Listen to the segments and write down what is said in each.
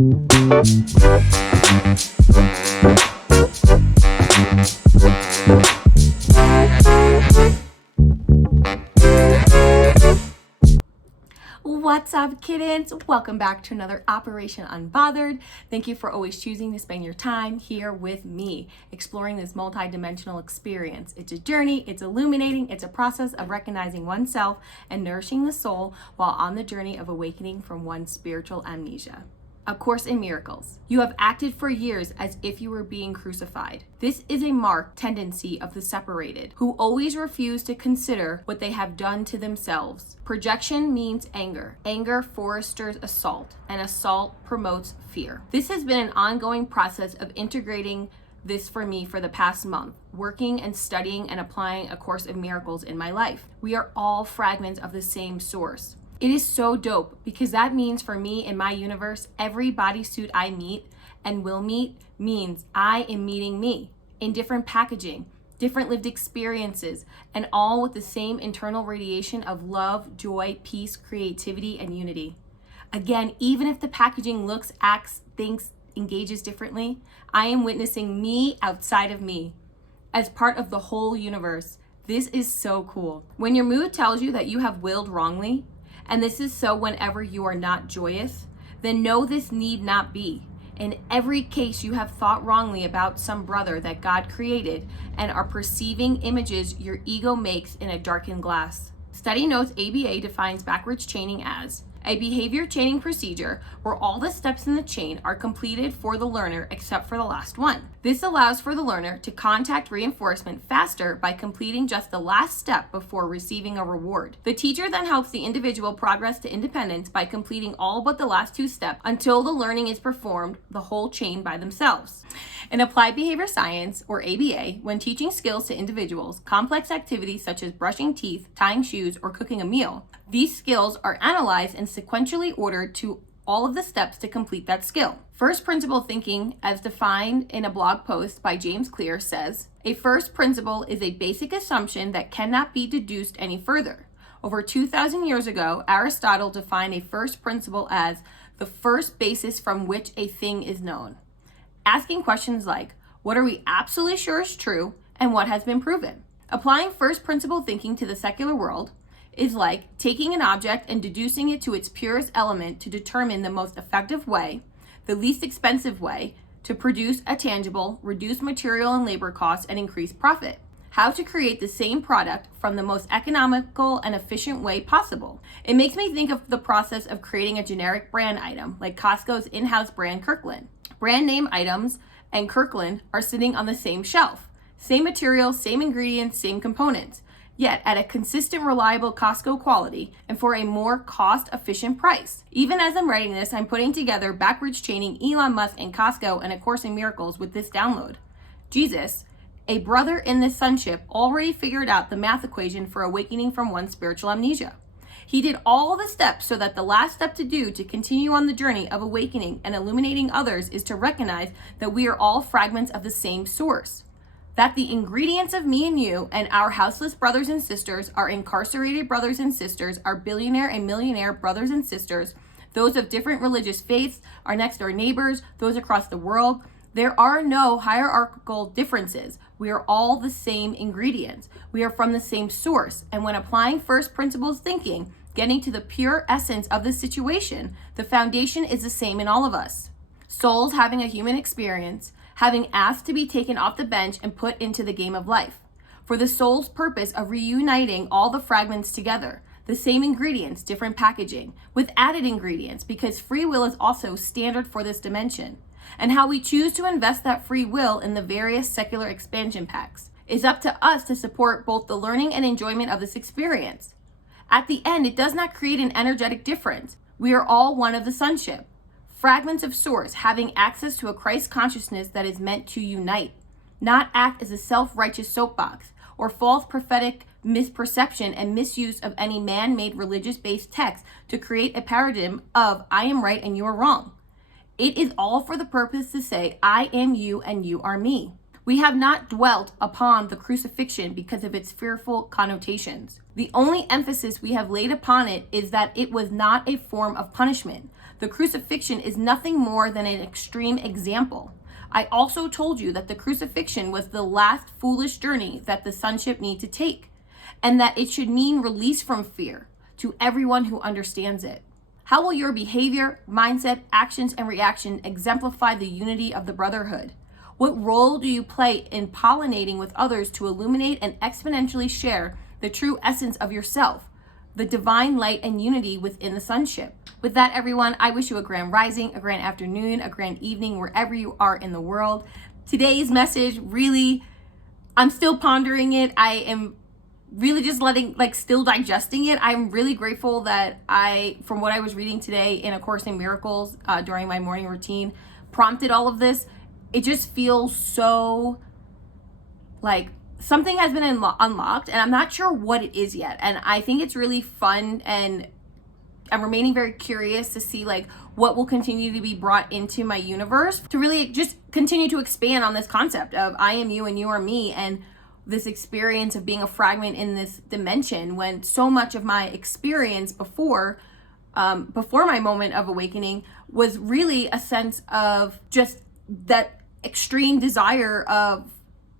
What's up, kittens? Welcome back to another Operation Unbothered. Thank you for always choosing to spend your time here with me, exploring this multi-dimensional experience. It's a journey, it's illuminating, it's a process of recognizing oneself and nourishing the soul while on the journey of awakening from one's spiritual amnesia. A Course in Miracles. You have acted for years as if you were being crucified. This is a marked tendency of the separated, who always refuse to consider what they have done to themselves. Projection means anger. Anger fosters assault, and assault promotes fear. This has been an ongoing process of integrating this for me for the past month, working and studying and applying A Course in Miracles in my life. We are all fragments of the same source. It is so dope because that means for me in my universe, every bodysuit I meet and will meet means I am meeting me in different packaging, different lived experiences, and all with the same internal radiation of love, joy, peace, creativity, and unity. Again, even if the packaging looks, acts, thinks, engages differently, I am witnessing me outside of me as part of the whole universe. This is so cool. When your mood tells you that you have willed wrongly, and this is so whenever you are not joyous, then know this need not be. In every case you have thought wrongly about some brother that God created and are perceiving images your ego makes in a darkened glass. Study notes ABA defines backwards chaining as a behavior chaining procedure where all the steps in the chain are completed for the learner except for the last one. This allows for the learner to contact reinforcement faster by completing just the last step before receiving a reward. The teacher then helps the individual progress to independence by completing all but the last two steps until the learning is performed the whole chain by themselves. In applied behavior science, or ABA, when teaching skills to individuals, complex activities such as brushing teeth, tying shoes, or cooking a meal, these skills are analyzed and sequentially ordered to all of the steps to complete that skill. First principle thinking, as defined in a blog post by James Clear, says, a first principle is a basic assumption that cannot be deduced any further. Over 2,000 years ago, Aristotle defined a first principle as the first basis from which a thing is known. Asking questions like, what are we absolutely sure is true and what has been proven? Applying first principle thinking to the secular world is like taking an object and deducing it to its purest element to determine the most effective way, the least expensive way, to produce a tangible, reduce material and labor costs, and increase profit. How to create the same product from the most economical and efficient way possible. It makes me think of the process of creating a generic brand item, like Costco's in-house brand Kirkland. Brand name items and Kirkland are sitting on the same shelf. Same materials, same ingredients, same components, yet at a consistent, reliable Costco quality and for a more cost-efficient price. Even as I'm writing this, I'm putting together backwards chaining Elon Musk and Costco and A Course in Miracles with this download. Jesus, a brother in this sonship, already figured out the math equation for awakening from one's spiritual amnesia. He did all the steps so that the last step to do to continue on the journey of awakening and illuminating others is to recognize that we are all fragments of the same source. That the ingredients of me and you and our houseless brothers and sisters, our incarcerated brothers and sisters, our billionaire and millionaire brothers and sisters, those of different religious faiths, our next door neighbors, those across the world, there are no hierarchical differences. We are all the same ingredients. We are from the same source. And when applying first principles thinking, getting to the pure essence of the situation, the foundation is the same in all of us. Souls having a human experience, having asked to be taken off the bench and put into the game of life, for the soul's purpose of reuniting all the fragments together, the same ingredients, different packaging, with added ingredients, because free will is also standard for this dimension. And how we choose to invest that free will in the various secular expansion packs is up to us to support both the learning and enjoyment of this experience. At the end, it does not create an energetic difference. We are all one of the sonship. Fragments of source having access to a Christ consciousness that is meant to unite, not act as a self-righteous soapbox or false prophetic misperception and misuse of any man-made religious-based text to create a paradigm of I am right and you are wrong. It is all for the purpose to say I am you and you are me. We have not dwelt upon the crucifixion because of its fearful connotations. The only emphasis we have laid upon it is that it was not a form of punishment. The crucifixion is nothing more than an extreme example. I also told you that the crucifixion was the last foolish journey that the sonship need to take, and that it should mean release from fear to everyone who understands it. How will your behavior, mindset, actions, and reaction exemplify the unity of the brotherhood? What role do you play in pollinating with others to illuminate and exponentially share the true essence of yourself, the divine light and unity within the sonship? With that, everyone, I wish you a grand rising, a grand afternoon, a grand evening, wherever you are in the world. Today's message, really, I'm still pondering it. I am really just still digesting it. I'm really grateful that from what I was reading today in A Course in Miracles during my morning routine, prompted all of this. It just feels so like something has been unlocked, and I'm not sure what it is yet. And I think it's really fun, and I'm remaining very curious to see like what will continue to be brought into my universe to really just continue to expand on this concept of I am you and you are me, and this experience of being a fragment in this dimension, when so much of my experience before my moment of awakening was really a sense of just that extreme desire of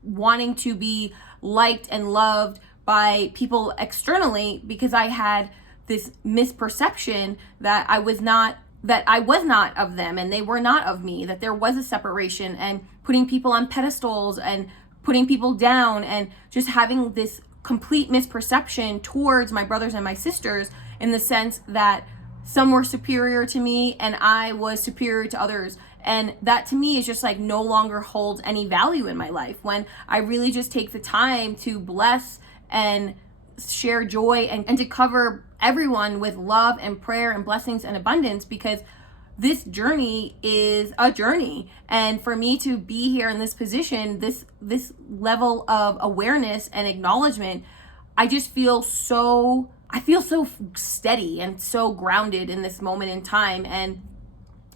wanting to be liked and loved by people externally, because I had this misperception that I was not of them and they were not of me, that there was a separation, and putting people on pedestals and putting people down, and just having this complete misperception towards my brothers and my sisters, in the sense that some were superior to me and I was superior to others. And that to me is just like no longer holds any value in my life, when I really just take the time to bless and share joy and to cover everyone with love and prayer and blessings and abundance, because this journey is a journey. And for me to be here in this position, this level of awareness and acknowledgement, I feel so steady and so grounded in this moment in time. And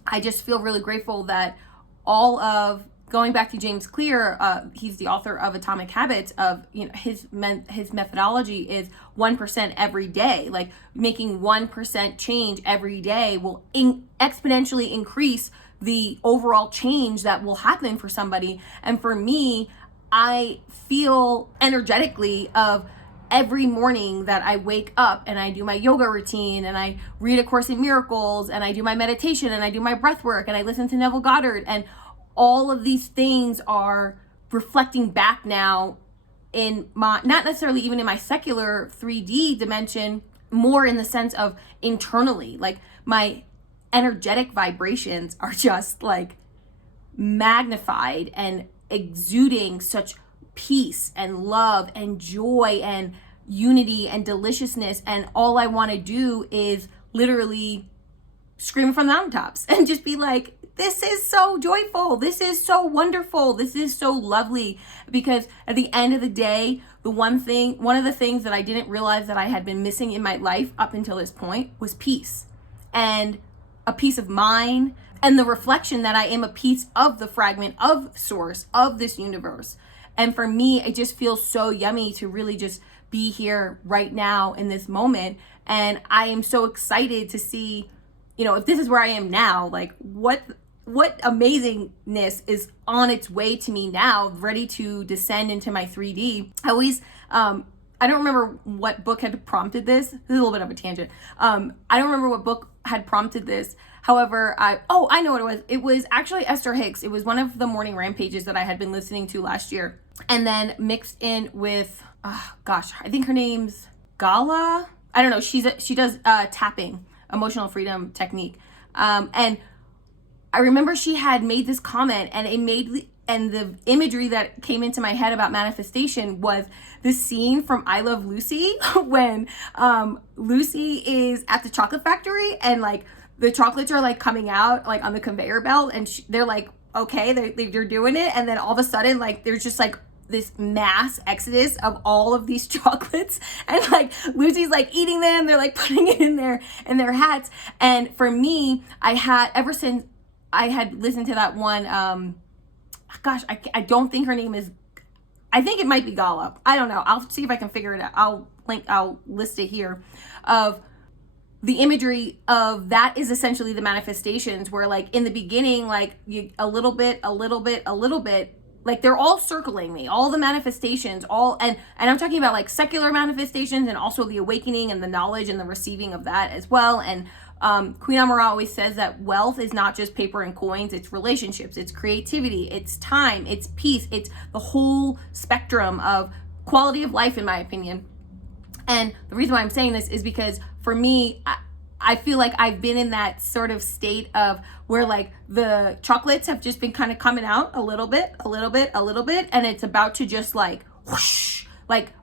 I just feel really grateful that all of, going back to James Clear, he's the author of Atomic Habits, of, you know, his methodology is 1% every day. Like making 1% change every day will exponentially increase the overall change that will happen for somebody. And for me, I feel energetically of every morning that I wake up and I do my yoga routine and I read A Course in Miracles and I do my meditation and I do my breath work and I listen to Neville Goddard, and all of these things are reflecting back now in my, not necessarily even in my secular 3D dimension, more in the sense of internally, like my energetic vibrations are just like magnified and exuding such peace and love and joy and unity and deliciousness. And all I want to do is literally scream from the mountaintops and just be like, this is so joyful. This is so wonderful. This is so lovely. Because at the end of the day, one of the things that I didn't realize that I had been missing in my life up until this point was peace, and a piece of mind, and the reflection that I am a piece of the fragment of source of this universe. And for me, it just feels so yummy to really just be here right now in this moment. And I am so excited to see, you know, if this is where I am now, like what amazingness is on its way to me now, ready to descend into my 3D. I don't remember what book had prompted this. This is a little bit of a tangent. I don't remember what book had prompted this. However, I know what it was. It was actually Esther Hicks. It was one of the morning rampages that I had been listening to last year. And then mixed in with, I think her name's Gala. I don't know. She does tapping, emotional freedom technique. And I remember she had made this comment, and and the imagery that came into my head about manifestation was this scene from I Love Lucy when Lucy is at the chocolate factory and like the chocolates are like coming out like on the conveyor belt, and they're like, okay, they're doing it. And then all of a sudden, like there's just like this mass exodus of all of these chocolates, and like Lucy's like eating them, they're like putting it in their hats. And for me, ever since I had listened to that one, I don't think her name is, I think it might be Gala. I don't know. I'll see if I can figure it out. I'll list it here, of the imagery of that is essentially the manifestations, where like in the beginning, like a little bit, like they're all circling me, all the manifestations, and I'm talking about like secular manifestations, and also the awakening and the knowledge and the receiving of that as well. And Queen Amara always says that wealth is not just paper and coins, it's relationships, it's creativity, it's time, it's peace, it's the whole spectrum of quality of life, in my opinion. And the reason why I'm saying this is because for me, I feel like I've been in that sort of state of where like the chocolates have just been kind of coming out a little bit, and it's about to just like whoosh, like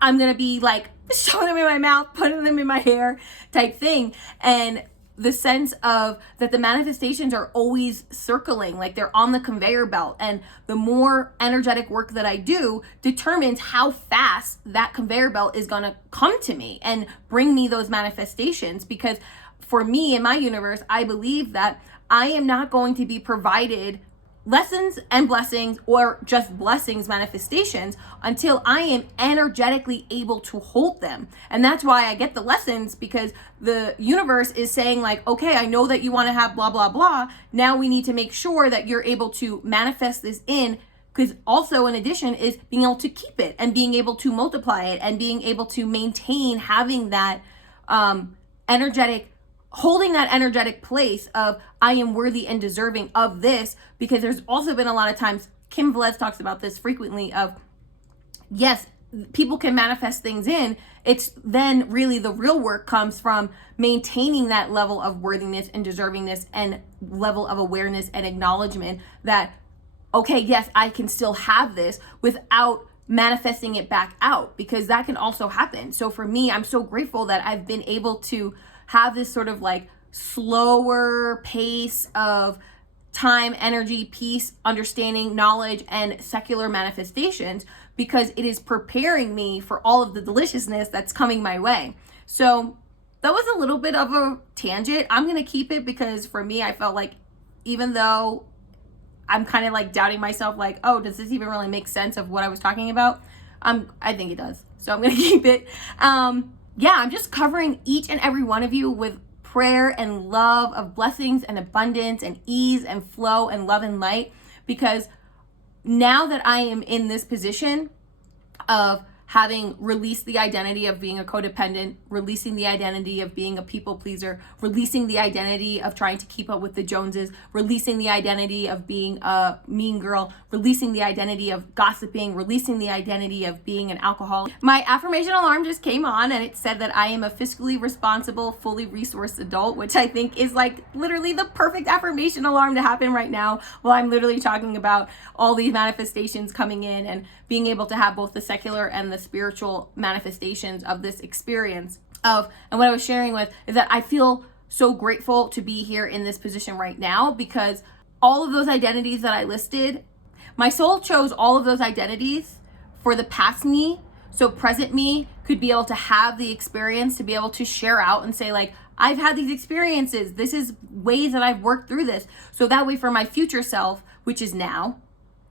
I'm gonna be like shoving them in my mouth, putting them in my hair type thing. And the sense of that the manifestations are always circling, like they're on the conveyor belt, and the more energetic work that I do determines how fast that conveyor belt is going to come to me and bring me those manifestations. Because for me, in my universe, I believe that I am not going to be provided lessons and blessings, or just blessings manifestations, until I am energetically able to hold them. And that's why I get the lessons, because the universe is saying like, okay, I know that you want to have blah blah blah, now we need to make sure that you're able to manifest this in, because also in addition is being able to keep it and being able to multiply it and being able to maintain having that holding that energetic place of I am worthy and deserving of this. Because there's also been a lot of times, Kim Velez talks about this frequently, of yes, people can manifest things in, it's then really the real work comes from maintaining that level of worthiness and deservingness and level of awareness and acknowledgement that, okay, yes, I can still have this without manifesting it back out, because that can also happen. So for me, I'm so grateful that I've been able to have this sort of like slower pace of time, energy, peace, understanding, knowledge, and secular manifestations, because it is preparing me for all of the deliciousness that's coming my way. So that was a little bit of a tangent. I'm going to keep it because for me, I felt like even though I'm kind of like doubting myself, like, oh, does this even really make sense of what I was talking about? I think it does. So I'm going to keep it. Yeah, I'm just covering each and every one of you with prayer and love of blessings and abundance and ease and flow and love and light, because now that I am in this position of having released the identity of being a codependent, releasing the identity of being a people pleaser, releasing the identity of trying to keep up with the Joneses, releasing the identity of being a mean girl, releasing the identity of gossiping, releasing the identity of being an alcoholic. My affirmation alarm just came on and it said that I am a fiscally responsible, fully resourced adult, which I think is like literally the perfect affirmation alarm to happen right now while I'm literally talking about all these manifestations coming in and being able to have both the secular and the spiritual manifestations of this experience of. And what I was sharing with is that I feel so grateful to be here in this position right now, because all of those identities that I listed, my soul chose all of those identities for the past me, so present me could be able to have the experience to be able to share out and say like, I've had these experiences, this is ways that I've worked through this, so that way for my future self, which is now,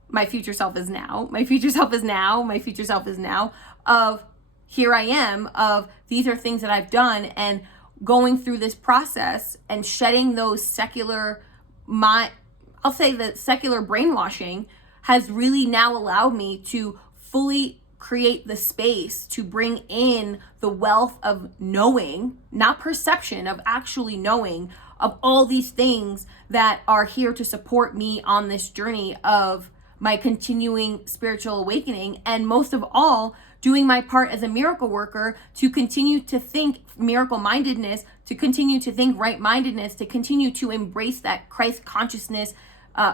my future self is now, my future self is now, my future self is now, of here I am, of these are things that I've done, and going through this process and shedding those secular, I'll say the secular brainwashing has really now allowed me to fully create the space to bring in the wealth of knowing, not perception, of actually knowing, of all these things that are here to support me on this journey of my continuing spiritual awakening, and most of all, doing my part as a miracle worker to continue to think miracle mindedness, to continue to think right mindedness, to continue to embrace that Christ consciousness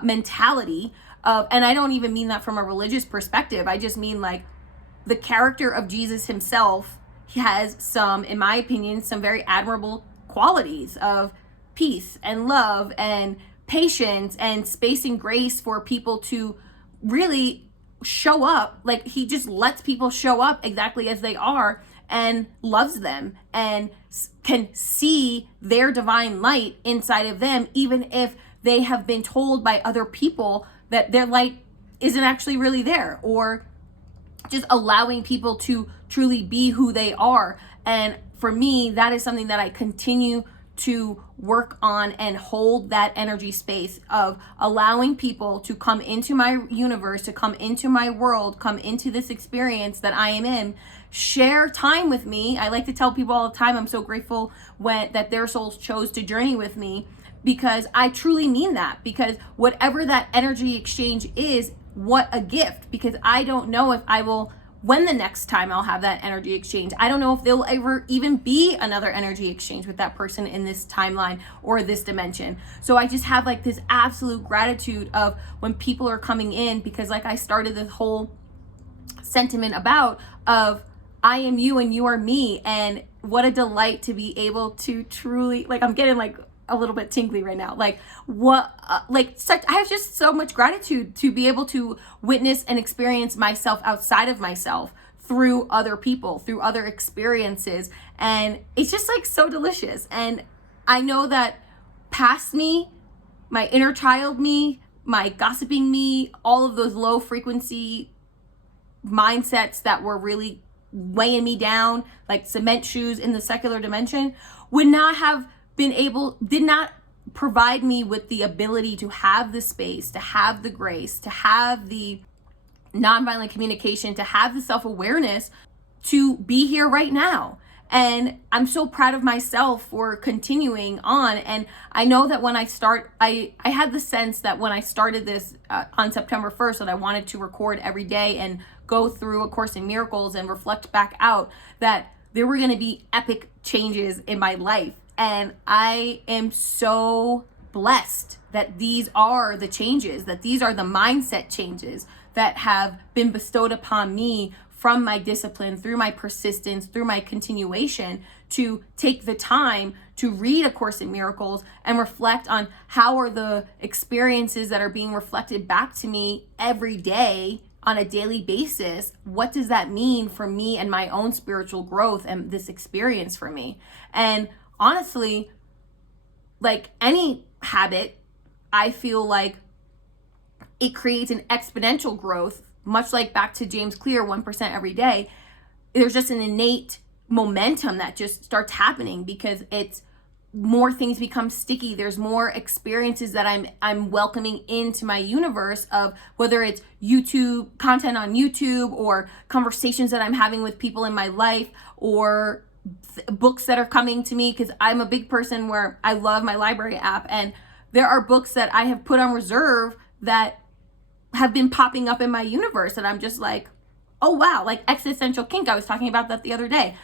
mentality of, and I don't even mean that from a religious perspective, I just mean like the character of Jesus himself has some, in my opinion, some very admirable qualities of peace and love and patience and space and grace for people to really show up. Like he just lets people show up exactly as they are and loves them and can see their divine light inside of them, even if they have been told by other people that their light isn't actually really there, or just allowing people to truly be who they are. And for me, that is something that I continue to work on and hold that energy space of allowing people to come into my universe, to come into my world, come into this experience that I am in, share time with me. I like to tell people all the time, I'm so grateful that their souls chose to journey with me, because I truly mean that, because whatever that energy exchange is, what a gift, because I don't know if I will, when the next time I'll have that energy exchange. I don't know if there will ever even be another energy exchange with that person in this timeline or this dimension. So I just have like this absolute gratitude of when people are coming in, because like I started this whole sentiment about of I am you and you are me, and what a delight to be able to truly, like, I'm getting like a little bit tingly right now. Like what, I have just so much gratitude to be able to witness and experience myself outside of myself through other people, through other experiences. And it's just like so delicious. And I know that past me, my inner child me, my gossiping me, all of those low frequency mindsets that were really weighing me down, like cement shoes in the secular dimension, would not have did not provide me with the ability to have the space, to have the grace, to have the nonviolent communication, to have the self-awareness to be here right now. And I'm so proud of myself for continuing on. And I know that when I start, I had the sense that when I started this on September 1st, that I wanted to record every day and go through A Course in Miracles and reflect back out, that there were going to be epic changes in my life. And I am so blessed that these are the changes, that these are the mindset changes that have been bestowed upon me from my discipline, through my persistence, through my continuation to take the time to read A Course in Miracles and reflect on how are the experiences that are being reflected back to me every day on a daily basis. What does that mean for me and my own spiritual growth and this experience for me? And honestly, like any habit, I feel like it creates an exponential growth, much like back to James Clear, 1% every day. There's just an innate momentum that just starts happening because it's more things become sticky. There's more experiences that I'm welcoming into my universe, of whether it's YouTube content on YouTube or conversations that I'm having with people in my life, or books that are coming to me, because I'm a big person where I love my library app, and there are books that I have put on reserve that have been popping up in my universe, and I'm just like, oh wow, like Existential Kink, I was talking about that the other day.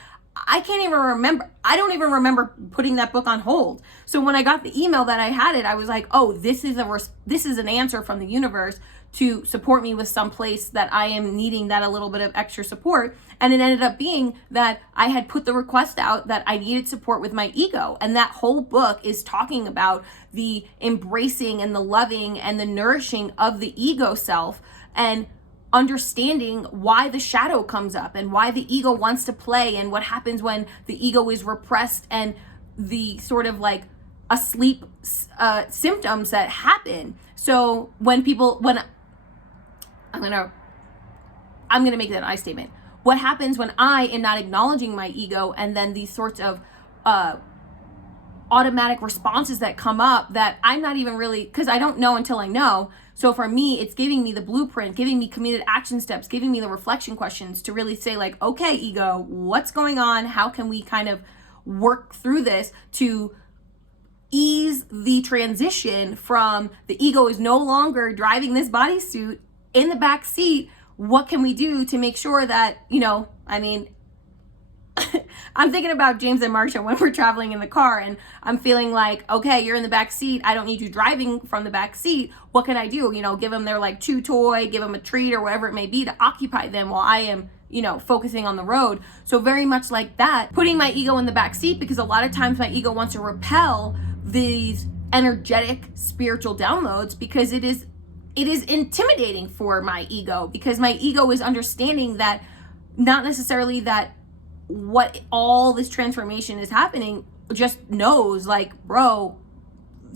I can't even remember. I don't even remember putting that book on hold. So when I got the email that I had it, I was like, oh, this is an answer from the universe to support me with some place that I am needing that a little bit of extra support. And it ended up being that I had put the request out that I needed support with my ego. And that whole book is talking about the embracing and the loving and the nourishing of the ego self, and understanding why the shadow comes up and why the ego wants to play, and what happens when the ego is repressed, and the sort of like asleep symptoms that happen. So when I'm gonna make that I statement. What happens when I am not acknowledging my ego, and then these sorts of automatic responses that come up that I'm not even really, because I don't know until I know. So for me, it's giving me the blueprint, giving me committed action steps, giving me the reflection questions to really say like, okay, ego, what's going on? How can we kind of work through this to ease the transition from the ego is no longer driving this bodysuit in the back seat? What can we do to make sure that, I'm thinking about James and Marcia when we're traveling in the car, and I'm feeling like, okay, you're in the back seat. I don't need you driving from the back seat. What can I do? Give them their like chew toy, give them a treat or whatever it may be to occupy them while I am, focusing on the road. So very much like that, putting my ego in the back seat, because a lot of times my ego wants to repel these energetic spiritual downloads, because it is intimidating for my ego, because my ego is understanding that not necessarily that what all this transformation is happening, just knows like, bro,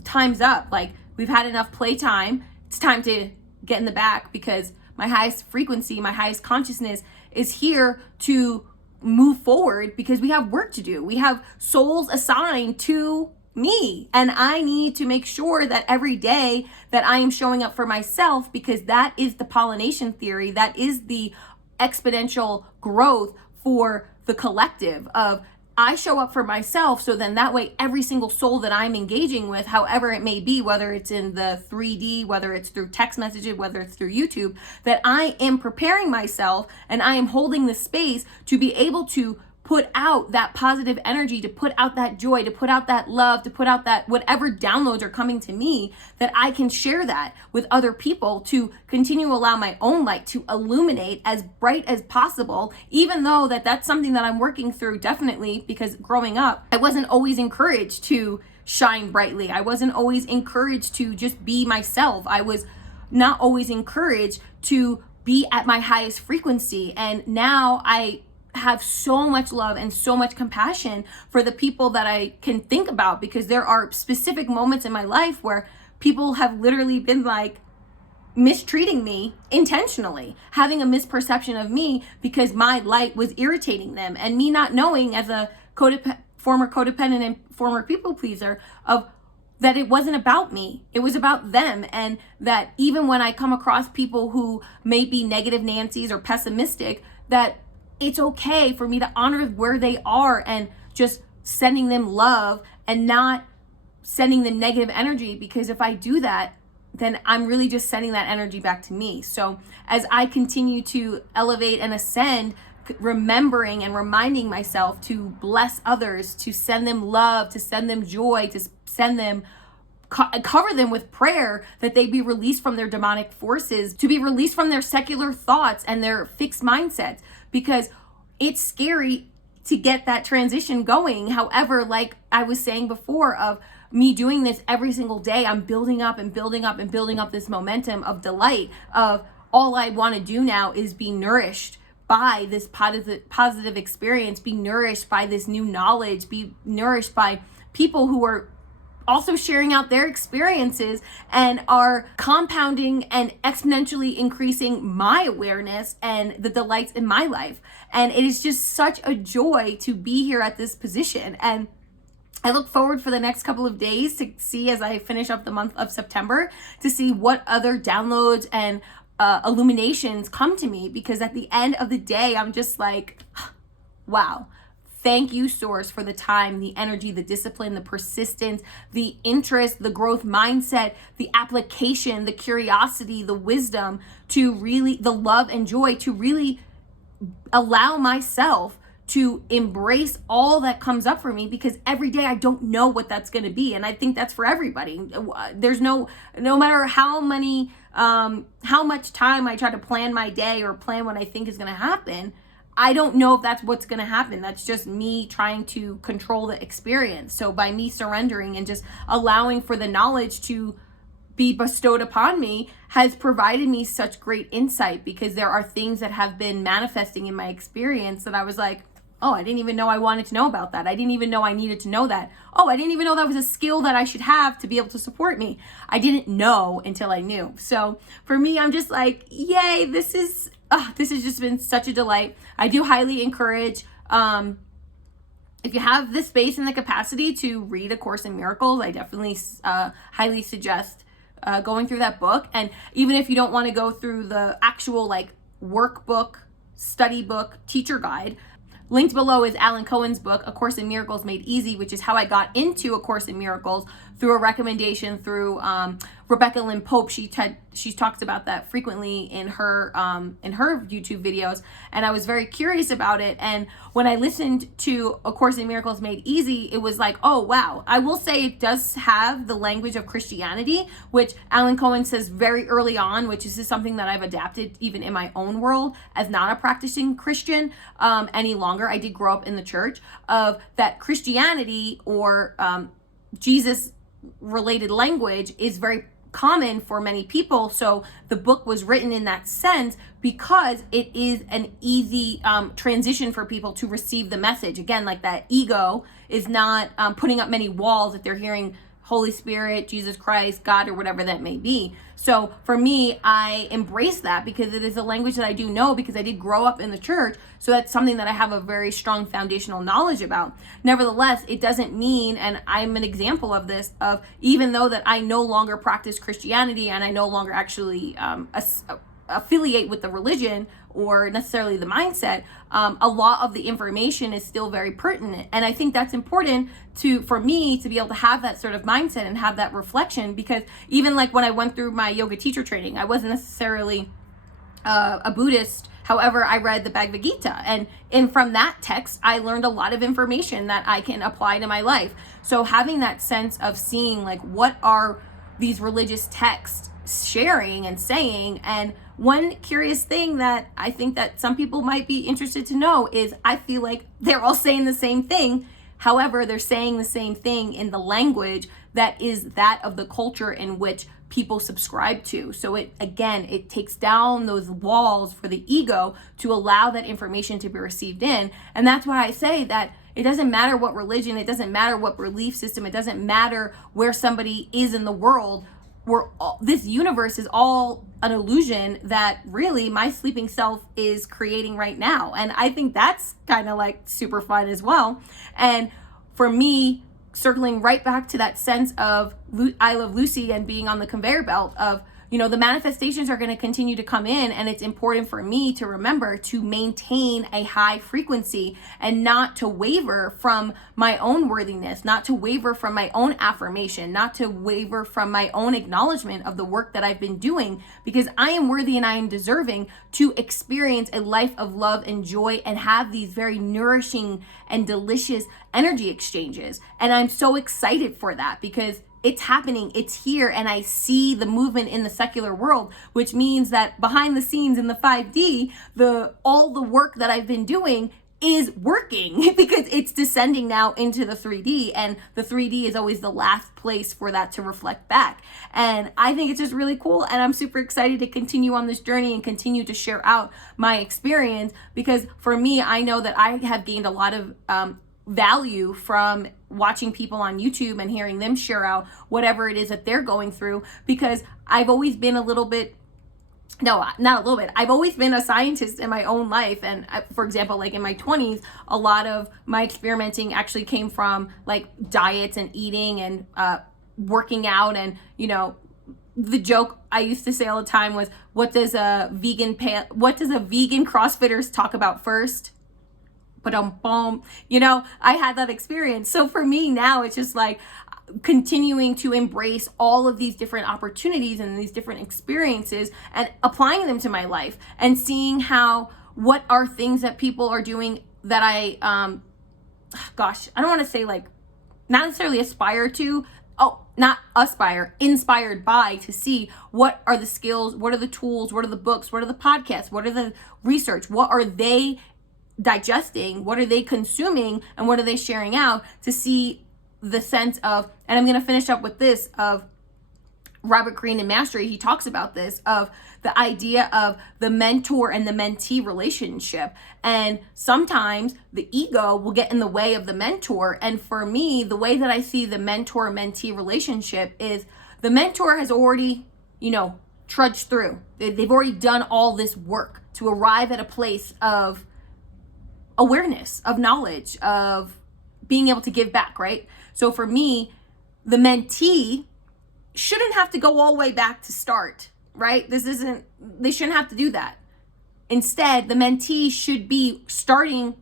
time's up. Like, we've had enough playtime. It's time to get in the back, because my highest frequency, my highest consciousness is here to move forward because we have work to do. We have souls assigned to me, and I need to make sure that every day that I am showing up for myself, because that is the pollination theory, that is the exponential growth for the collective of I show up for myself, so then that way every single soul that I'm engaging with, however it may be, whether it's in the 3D, whether it's through text messages, whether it's through YouTube, that I am preparing myself and I am holding the space to be able to put out that positive energy, to put out that joy, to put out that love, to put out that whatever downloads are coming to me, that I can share that with other people to continue to allow my own light to illuminate as bright as possible, even though that's something that I'm working through definitely, because growing up, I wasn't always encouraged to shine brightly. I wasn't always encouraged to just be myself. I was not always encouraged to be at my highest frequency. And now I have so much love and so much compassion for the people that I can think about, because there are specific moments in my life where people have literally been like mistreating me intentionally, having a misperception of me because my light was irritating them, and me not knowing as a former codependent and former people pleaser of that it wasn't about me, it was about them. And that even when I come across people who may be negative Nancy's or pessimistic, that it's okay for me to honor where they are and just sending them love and not sending them negative energy, because if I do that, then I'm really just sending that energy back to me. So as I continue to elevate and ascend, remembering and reminding myself to bless others, to send them love, to send them joy, to send them cover them with prayer, that they be released from their demonic forces, to be released from their secular thoughts and their fixed mindsets, because it's scary to get that transition going. However, like I was saying before, of me doing this every single day, I'm building up and building up and building up this momentum of delight, of all I want to do now is be nourished by this positive experience, be nourished by this new knowledge, be nourished by people who are also sharing out their experiences and are compounding and exponentially increasing my awareness and the delights in my life. And it is just such a joy to be here at this position. And I look forward for the next couple of days to see, as I finish up the month of September, to see what other downloads and illuminations come to me, because at the end of the day, I'm just like, wow. Thank you, Source, for the time, the energy, the discipline, the persistence, the interest, the growth mindset, the application, the curiosity, the wisdom, to really, the love and joy, to really allow myself to embrace all that comes up for me, because every day I don't know what that's going to be. And I think that's for everybody. There's no matter how much time I try to plan my day or plan what I think is going to happen, I don't know if that's what's going to happen. That's just me trying to control the experience. So by me surrendering and just allowing for the knowledge to be bestowed upon me has provided me such great insight, because there are things that have been manifesting in my experience that I was like, oh, I didn't even know I wanted to know about that. I didn't even know I needed to know that. Oh, I didn't even know that was a skill that I should have to be able to support me. I didn't know until I knew. So for me, I'm just like, yay, this has just been such a delight. I do highly encourage, if you have the space and the capacity to read A Course in Miracles, I definitely highly suggest going through that book. And even if you don't want to go through the actual like workbook, study book, teacher guide, linked below is Alan Cohen's book, A Course in Miracles Made Easy, which is how I got into A Course in Miracles, through a recommendation through Rebecca Lynn Pope. She talks about that frequently in her YouTube videos, and I was very curious about it. And when I listened to A Course in Miracles Made Easy, it was like, oh wow. I will say it does have the language of Christianity, which Alan Cohen says very early on, which is something that I've adapted even in my own world as not a practicing Christian any longer. I did grow up in the church, of that Christianity or Jesus related language is very common for many people. So the book was written in that sense because it is an easy transition for people to receive the message. Again, like that ego is not putting up many walls if they're hearing Holy Spirit, Jesus Christ, God, or whatever that may be. So for me, I embrace that because it is a language that I do know because I did grow up in the church. So that's something that I have a very strong foundational knowledge about. Nevertheless, it doesn't mean, and I'm an example of this, of even though that I no longer practice Christianity and I no longer actually affiliate with the religion or necessarily the mindset, a lot of the information is still very pertinent. And I think that's important for me to be able to have that sort of mindset and have that reflection, because even like when I went through my yoga teacher training, I wasn't necessarily a Buddhist. However, I read the Bhagavad Gita, and from that text, I learned a lot of information that I can apply to my life. So having that sense of seeing like what are these religious texts sharing and saying. And one curious thing that I think that some people might be interested to know is I feel like they're all saying the same thing. However, they're saying the same thing in the language that is that of the culture in which people subscribe to. So it takes down those walls for the ego to allow that information to be received in. And that's why I say that it doesn't matter what religion, it doesn't matter what belief system, it doesn't matter where somebody is in the world. This universe is all an illusion that really my sleeping self is creating right now. And I think that's kind of like super fun as well. And for me, circling right back to that sense of I Love Lucy and being on the conveyor belt of, the manifestations are going to continue to come in, and it's important for me to remember to maintain a high frequency and not to waver from my own worthiness, not to waver from my own affirmation, not to waver from my own acknowledgement of the work that I've been doing, because I am worthy and I am deserving to experience a life of love and joy and have these very nourishing and delicious energy exchanges. And I'm so excited for that because it's happening, it's here, and I see the movement in the secular world, which means that behind the scenes in the 5D, all the work that I've been doing is working because it's descending now into the 3D, and the 3D is always the last place for that to reflect back. And I think it's just really cool, and I'm super excited to continue on this journey and continue to share out my experience, because for me, I know that I have gained a lot of value from watching people on YouTube and hearing them share out whatever it is that they're going through, because I've always been I've always been a scientist in my own life. And for example, like in my 20s, a lot of my experimenting actually came from like diets and eating and working out. And, the joke I used to say all the time was, what does a vegan CrossFitters talk about first? I had that experience. So for me now, it's just like continuing to embrace all of these different opportunities and these different experiences and applying them to my life and seeing what are things that people are doing that I don't want to say like not necessarily aspire to. Inspired by, to see what are the skills, what are the tools, what are the books, what are the podcasts, what are the research, what are they digesting, what are they consuming, and what are they sharing out, to see the sense of, and I'm going to finish up with this, of Robert Greene in Mastery. He talks about this, of the idea of the mentor and the mentee relationship. And sometimes the ego will get in the way of the mentor. And for me, the way that I see the mentor-mentee relationship is the mentor has already, trudged through. They've already done all this work to arrive at a place of awareness, of knowledge, of being able to give back, right? So for me, the mentee shouldn't have to go all the way back to start, right? They shouldn't have to do that. Instead, the mentee should be starting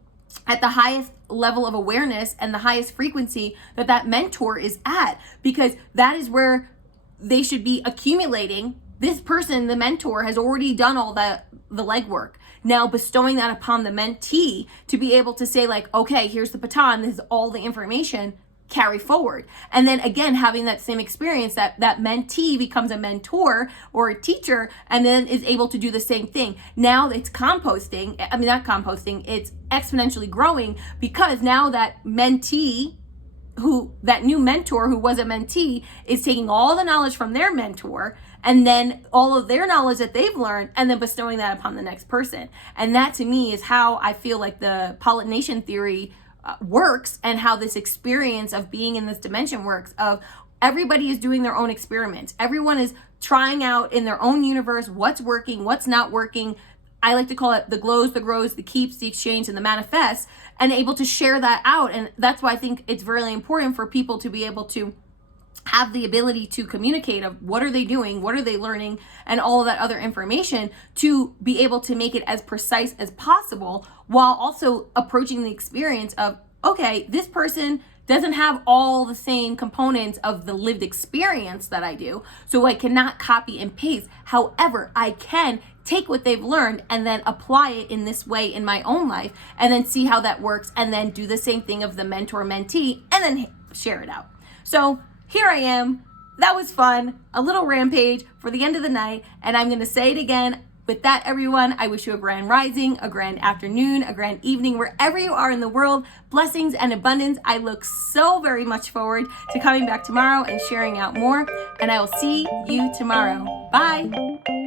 at the highest level of awareness and the highest frequency that mentor is at, because that is where they should be accumulating. This person, the mentor, has already done all the legwork. Now bestowing that upon the mentee to be able to say like, okay, here's the baton, this is all the information, carry forward. And then again, having that same experience, that mentee becomes a mentor or a teacher, and then is able to do the same thing. Now it's it's exponentially growing, because now that mentee, that new mentor who was a mentee, is taking all the knowledge from their mentor, and then all of their knowledge that they've learned, and then bestowing that upon the next person. And that to me is how I feel like the pollination theory works, and how this experience of being in this dimension works, of everybody is doing their own experiments. Everyone is trying out in their own universe what's working, what's not working. I like to call it the glows, the grows, the keeps, the exchange, and the manifests, and able to share that out. And that's why I think it's really important for people to be able to have the ability to communicate of what are they doing, what are they learning, and all of that other information, to be able to make it as precise as possible, while also approaching the experience of, okay, this person doesn't have all the same components of the lived experience that I do, so I cannot copy and paste. However, I can take what they've learned and then apply it in this way in my own life, and then see how that works, and then do the same thing of the mentor-mentee, and then share it out. So here I am. That was fun. A little rampage for the end of the night, and I'm going to say it again. With that, everyone, I wish you a grand rising, a grand afternoon, a grand evening, wherever you are in the world. Blessings and abundance. I look so very much forward to coming back tomorrow and sharing out more, and I will see you tomorrow. Bye.